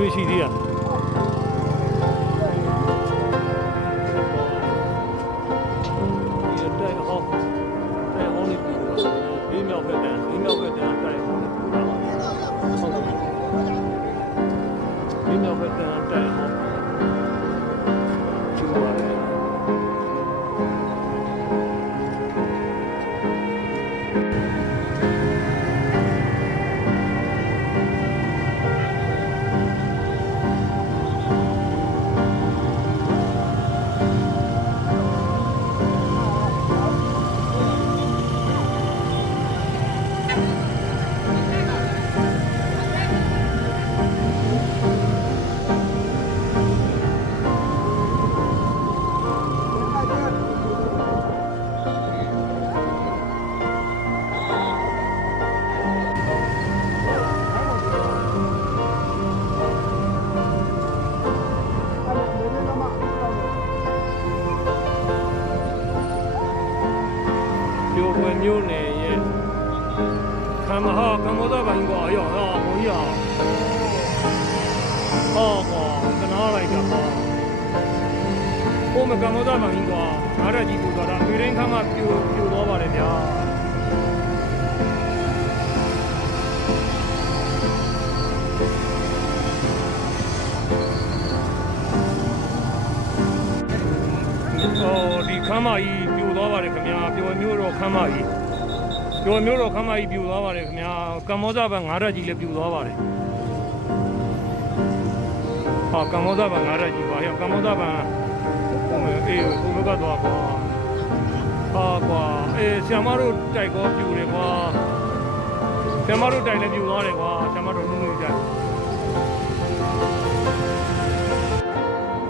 တွေရှိသေးရမျိုးနယ်ရဲ့ကမ္ဘောဇပိုင်းကွာရောဟာမိုးရဟောကွာကနားလိုက်တာဟောဘုမကမ္ဘောဇပိုင်းကွာအားရကြီးကိုတော့ပြည်ရင်းခမ်းမပြိုသွားပါတယ်ဗျာဒီခမ်းမကြီးပြိုသွားပါတယ်ခင်ဗျာပြိုမျိုးတော့ခမ်းမကြီးပြိုမျိုးတော့ခမ်းမကြီးပြိုသွားပါတယ်ခင်ဗျာကမ္ဘောဇဘန်9ရက်ကြီးလည်းပြိုသွားပါတယ်ဟာကမ္ဘောဇဘန်9ရက်ကြီးပါဟဲ့ကမ္ဘောဇဘန်ဟိုဘက်ကတော့ကွာဟာကွာဆရာမတို့တိုက်ကောပြိုတယ်ကွာဆရာမတို့တိုက်လည်းပြိုသွားတယ်ကွာဆရာမတို့နှုတ်နှုတ်တိုက်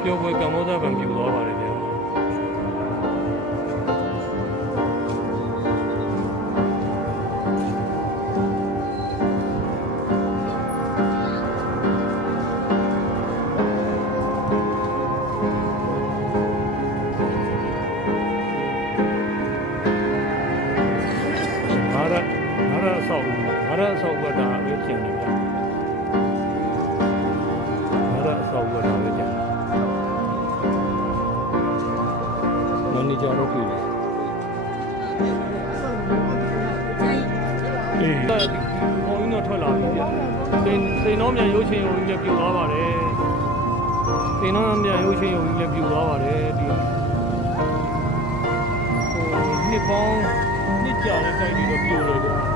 ပြိုပွဲကမ္ဘောဇဘန်ပြိုသွားပါတယ်ဗျာငါရဆောက်ဝတ်တာပဲကျန်နေဗျာငါရဆောက်ဝတ်တာပဲကျန်မန်နေဂျာတော့ပြီအေးဘုံင်းတော့ထွက်လာပြီဗျာစိန်တော်မြန်ရုပ်ရှင်ရုံကြီးလည်းပြူသွားပါတယ်စိန်တော်မြန်ရုပ်ရှင်ရုံကြီးလည်းပြူသွားပါတယ်ဒီနှစ်ပေါင်းနှစ်ကြာတဲ့တိုက်တွေတော့ပြူတယ်ဗျာ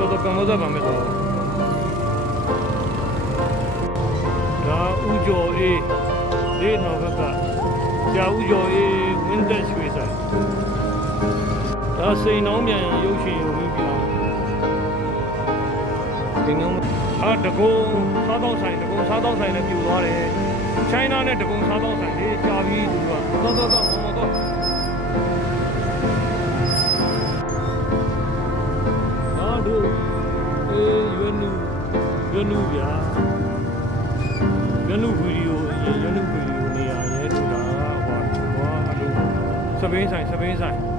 တော့ကမ္ဘောဇဘန်ပဲတော့ဒါဥကျော်အေးဒီနောက်ဘက်ကကြာဥကျော်အေးဝင်းသက်ရွှေဆိုင်ဒါစိန်တော်မြန်ရုပ်ရှင်ရုံကြီးပြဒီနုံတကုံစားတော့ဆိုင်လည်းပြူသွားတယ်ချိုင်းနာနဲ့တကုံစားတော့ဆိုင်လေးကြာပြီးသူကတော့မော်တော့တို့ရွနုဗျာရွနုဗီဒီယိုနေရာရဲတို့လားဟောအဲ့လိုစပိန်ဆိုင်